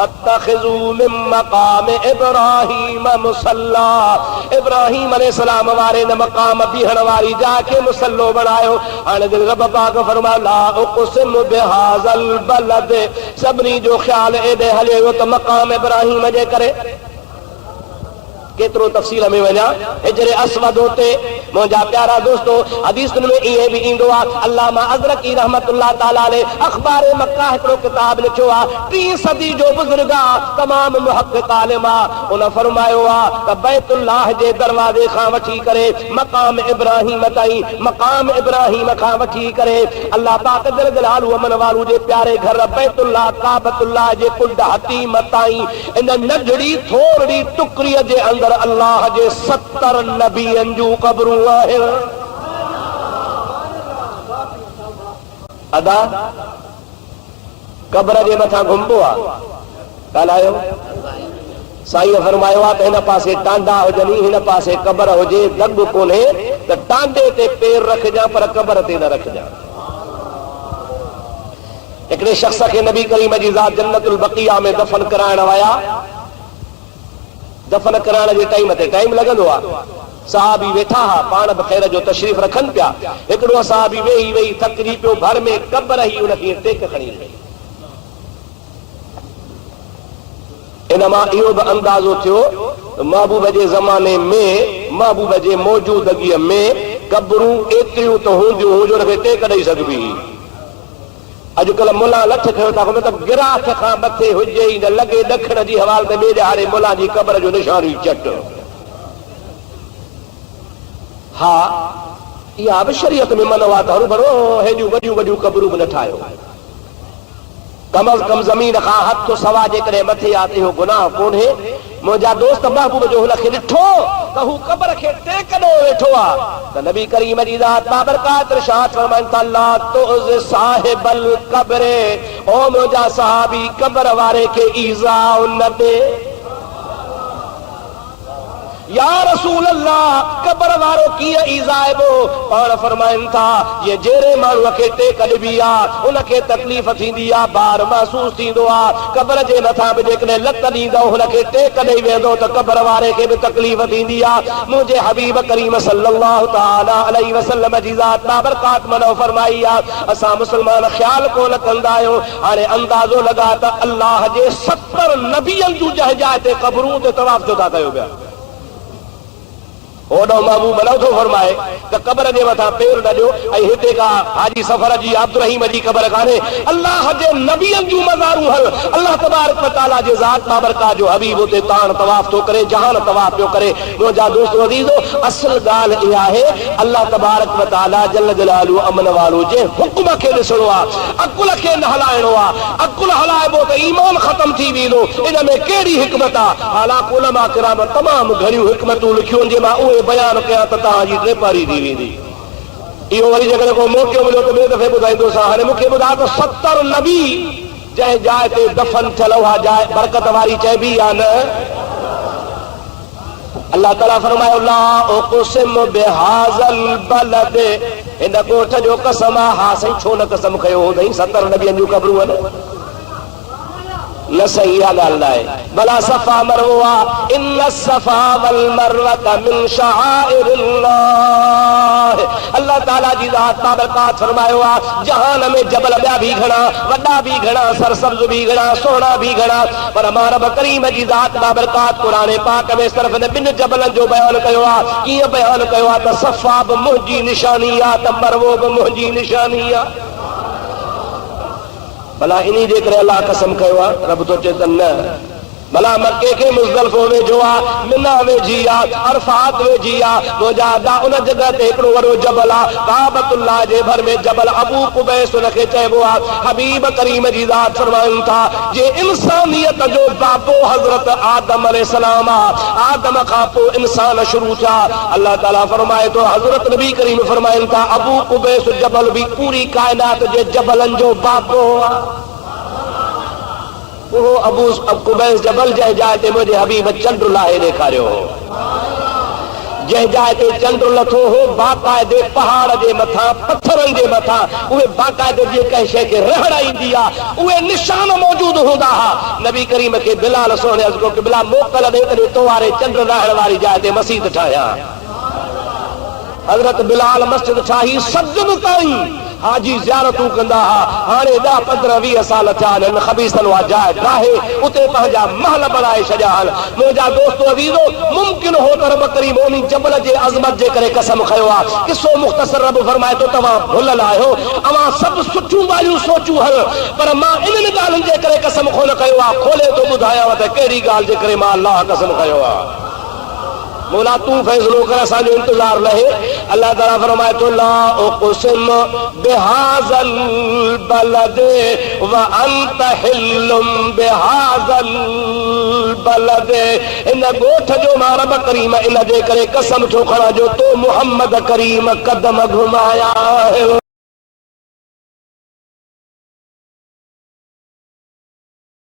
फत्तखिज़ू मिन मकाम इब्राहीम मुसल्ला। इब्राहीम अलैहिस्सलाम वारे ने मकाम बीहण वारी जाके मुसल्लो बनायो। हाणे रब पाक फरमायो ला उक़सिमु बिहाज़ल बलद, सभिनी जो ख्याल एॾे हले वियो त मकाम इब्राहीम जे करे केतिरो तफ़सील में वञा। हिजरे अस्वद होते मुंहिंजा प्यारा दोस्तो हदीसुनि में इहे बि ईंदो आहे। अल्लामा अज़रक़ी रहमतुल्लाह ताला अलैह अख़बार मक्का हिकिड़ो किताब लिखियो आहे। 3 सदी जो बुज़ुर्ग आहे, तमाम मुहक़्क़िक़ आलिम आहे। उन फरमायो आहे त बैतुल्लाह जे दरवाज़े खां वठी करे मक़ाम इब्राहीम ताईं, मक़ाम इब्राहीम खां वठी करे अल्लाह पाक जल जलालहू अमन वालू जे प्यारे घर बैतुल्लाह काबतुल्लाह जे कुंड हतीम ताईं इन नंढड़ी थोरड़ी टुकरीअ जे अंदर अल्लाह जे 70 नबियन जूं क़बरूं आहिनि। अदा क़ब्र जे मथां घुमबो आहे। ॻाल्हायो साईं फरमायो आहे त हिन पासे टांडा हुजनि, हिन पासे क़ब्र हुजे, दग कोन्हे त टांडे ते पेर रखजां पर क़ब्र ते न रखजां। हिकिड़े शख्स खे नबी करीम जी ज़ात जन्नतुल बक़िया में दफ़न कराइण विया। दफ़न कराइण जे टाइम ते टाइम लॻंदो आहे। सहाबी वेठा हा, पाण बि ख़ैर जो तशरीफ़ रखनि पिया। हिकिड़ो सहाबी वेही वेही थकिजी पियो, भर में क़ब्र ई उनखे टेक खणी वई। इन मां इहो बि अंदाज़ो थियो महबूब जे ज़माने में, महबूब जे मौजूदगीअ में क़ब्रूं एतिरियूं त हूंदियूं हुजूं उनखे टेक ॾेई सघिबी। अॼुकल्ह मुला लठ खयो था, मतिलबु गिराथ खां मथे हुजे ई न लॻे ॾखण जी हवाल ते ॿिए ॼाणे मुला जी क़ब्र जो निशानी चट। हा इहा बि शरीयत में मन आहे त हरू भरो हेॾियूं वॾियूं वॾियूं क़बरूं बि न ठाहियो। कम अज़ कम ज़मीन खां हथ सवा जेकॾहिं मथे आहे त इहो गुनाह कोन्हे। मुंहिंजा दोस्त महबूब जो हुनखे ॾिठो त हू क़ब्र खे टेक ॾे वेठो आहे त नबी करीम जी ज़ात बाबरकात इरशाद फरमाइनि था ला तुज़ साहिबल क़ब्र, ओ मुंहिंजा सहाबी क़ब्र वारे खे ईज़ा न ॾे। या रसूल अल्लाह क़ब्र वारो कीअं ईज़ाइबो? पाण फरमाइनि था ये जहिड़े माण्हूअ खे टेक ॾिबी आहे उनखे तकलीफ़ थींदी आहे, बार महसूस थींदो आहे। क़ब्र जे मथां बि जेकॾहिं लत ॾींदो हुनखे टेक ॾेई वेंदो त क़ब्र वारे खे बि तकलीफ़ थींदी आहे। मुंहिंजे हबीब करीम सल्लल्लाहु तआला अलैहि वसल्लम जी ज़ात बाबरकात मनो फरमाई आहे असां मुस्लमान ख़्याल कोन कंदा आहियूं। हाणे अंदाज़ो लॻा त अल्लाह जे 70 नबियनि जूं जंहिं जाइ ते क़बरूं ते तवाफ़ छो था कयो पिया। ओॾो महबूब नथो फरमाए त क़ब्र जे मथां पेर न ॾियो। ऐं हिते का हाजी सफ़र जी अब्दुर्रहीम जी क़ब्र कान्हे, अल्लाह जे नबियनि जूं मज़ारूं हल। अल्लाह तबारक व तआला जे ज़ात बाबरकात जो हबीब उते ताण तवाफ़ थो करे, जहान तवाफ़ पियो करे। मुंहिंजा दोस्त अज़ीज़ो असल ॻाल्हि इहा आहे अल्लाह तबारक व तआला जल जलालहू अमन वालो जे हुक्म खे ॾिसणो आहे, अकुल खे न हलाइणो आहे। अकुल हलाइबो त ईमान ख़तम थी वेंदो। इन में कहिड़ी हिकमत आहे? हालांकि उलमा किराम तमामु घणियूं हिकमतूं लिखियूं आहिनि जंहिंमां उहे बयान कया त तव्हांजी टेपारी थी वेंदी। इहो वरी जेकॾहिं को मौक़ो मिलियो त ॿिए दफ़े ॿुधाईंदोसां। हाणे मूंखे ॿुधा त 70 नबी जंहिं जाइ ते दफ़न थियल उहा जाइ बरकत वारी चइबी या न? अल्लाह ताला फरमायो ला उक़सिमु बिहाज़ल बलद, हिन ॻोठ जो कसम आहे। हा साईं छो न कसम खयो हूंदई, 70 नबियनि जूं क़बरूं आहिनि। न सही इहा ॻाल्हि न आहे। भला सफ़ा मरवो आहे, इन सफ़ा वल मरवत मिन शआइरिल्लाह। अल्लाह ताला जी ज़ात बाबरकात फरमायो आहे जहान में जबल ॿिया बि घणा, वॾा बि घणा, सरसब्ज़ बि घणा, सोना बि घणा, पर मां रब करीम जी ज़ात बाबरकात क़ुरान पाक में सिर्फ़ इन 2 जबलनि जो बयान कयो आहे। कीअं बयान कयो आहे त सफ़ा बि मुंहिंजी निशानी आहे त मरवो बि मुंहिंजी निशानी आहे। भला इन्ही जे करे अल्लाह कसम कयो आहे। रब तो चए त न, भला मके के मुज़दलिफ़ो वेझो आहे, मिना वेझी आहे, अरफात वेझी आहे। मुंहिंजा उन जॻह ते हिकिड़ो वॾो जबल आहे काबतुल्लाह जे भर में जबल अबू कुबैस उनखे चइबो आहे। हबीब करीम जी ज़ात फरमाइनि था जे इंसानियत जो बाबो हज़रत आदम अलैहिस्सलाम आहे, आदम खां पोइ इंसान शुरू थिया। अल्लाह ताला फरमाए थो हज़रत नबी करीम फरमाइनि था अबू कुबैस जबल बि पूरी कायनात जे जबलनि जो बाबो आहे। वो अबू कुबैस जबल जंहिं जाइ ते मुंहिंजे हबीब चंड लाहे ॾेखारियो। जंहिं जाइ ते चंड लथो हो बाक़ाइदे पहाड़ जे मथां पत्थरनि जे मथां उहे बाक़ाइदे जे कंहिं शइ खे रहड़ ईंदी आहे उहे निशान मौजूद हूंदा हुआ। नबी करीम खे बिलाल सोने अर्ज़ कयो कि बिलाल मोकल ॾे त तो वारे चंड रहण वारी जाइ ते मस्जिद ठाहियां। हज़रत बिलाल मस्जिद ठाही सजद ताईं हाजी ज़ियारतूं कंदा हुआ। हाणे 10-15-20 साल थिया आहिनि ख़बीसनि उहा जाइ ठाहे उते पंहिंजा महल बणाए छॾिया आहिनि। मुंहिंजा दोस्तो अज़ीज़ो मुमकिन हो त रब करीम ओनी जबल जे अज़मत जे करे कसम खयो आहे। किसो मुख़्तसर रब फरमाए थो तव्हां भुलियल आहियो, अवां सभु सुठियूं ॻाल्हियूं सोचूं हल, पर मां इन्हनि ॻाल्हियुनि जे करे कसम कोन कयो आहे। खोले थो ॿुधायांव त कहिड़ी ॻाल्हि जे करे मां अल्लाह कसम खयो आहे। मौला तू फैसलो कर, असांजो इंतजार रहे। अल्लाह ताला फरमाए थो ला उक़सिम बिहाज़ल बलद व अंत हिल्लुम बिहाज़ल बलद। इन ॻोठ जो मां रब करीम इन जे करे कसम थो खणां जो तो मुहम्मद करीम कदम घुमाया है।